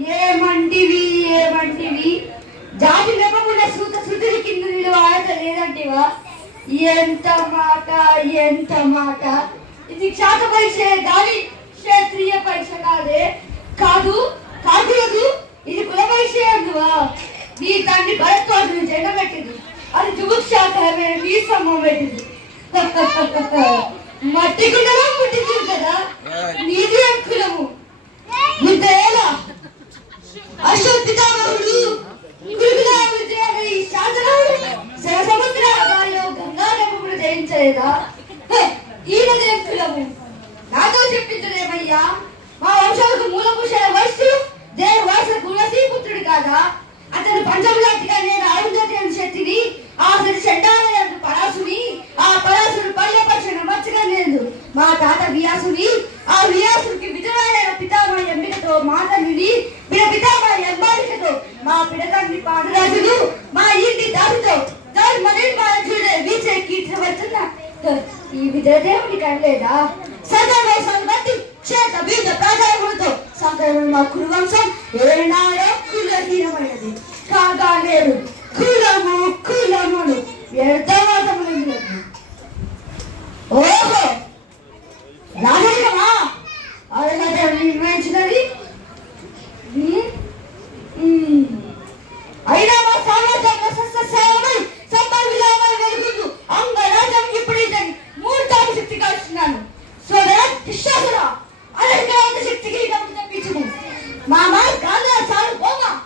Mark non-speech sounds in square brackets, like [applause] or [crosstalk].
ఏమంటివి ఏమంటివి? జాతి లేకుండా సూత శృతుడి కింద నిలవాయత లేదంటివా? ఎంత మాట ఎంత మాట? ఇది క్షాత పరీక్ష దాని క్షేత్రీయ పరీక్ష కాదే. కాదు కాదు కాదు ఇది కుల పరీక్ష అందువా? నీ తండ్రి భరద్వాజుని జెండబెట్టింది. అది జుగుక్షాకరమైన మీ సమం పెట్టింది. [laughs] మట్టి గుండెలో పుట్టింది. లేదా జయించలేదా ఈయనదే కులము నాతో చెప్పించడేమయ్యా మా వంశాలకు మూలపురుషుల వయస్సు దేవ వయసు గుణసీ పుత్రుడు కాదా? ఈ విద్యాదేవుని కనలేదా సదవేశాలు బట్టి చేత బీజ ప్రాధాన్యములతో సంకరణ మా కురువంశం ఏనాడో కులహీనమైనది. కాగా నేడు కులము కులమును వ్యర్థవాదములు ఓహో! రాజరికమా అదే నిర్ణయించినది? అయినా 妈妈，干的啥？你疯了。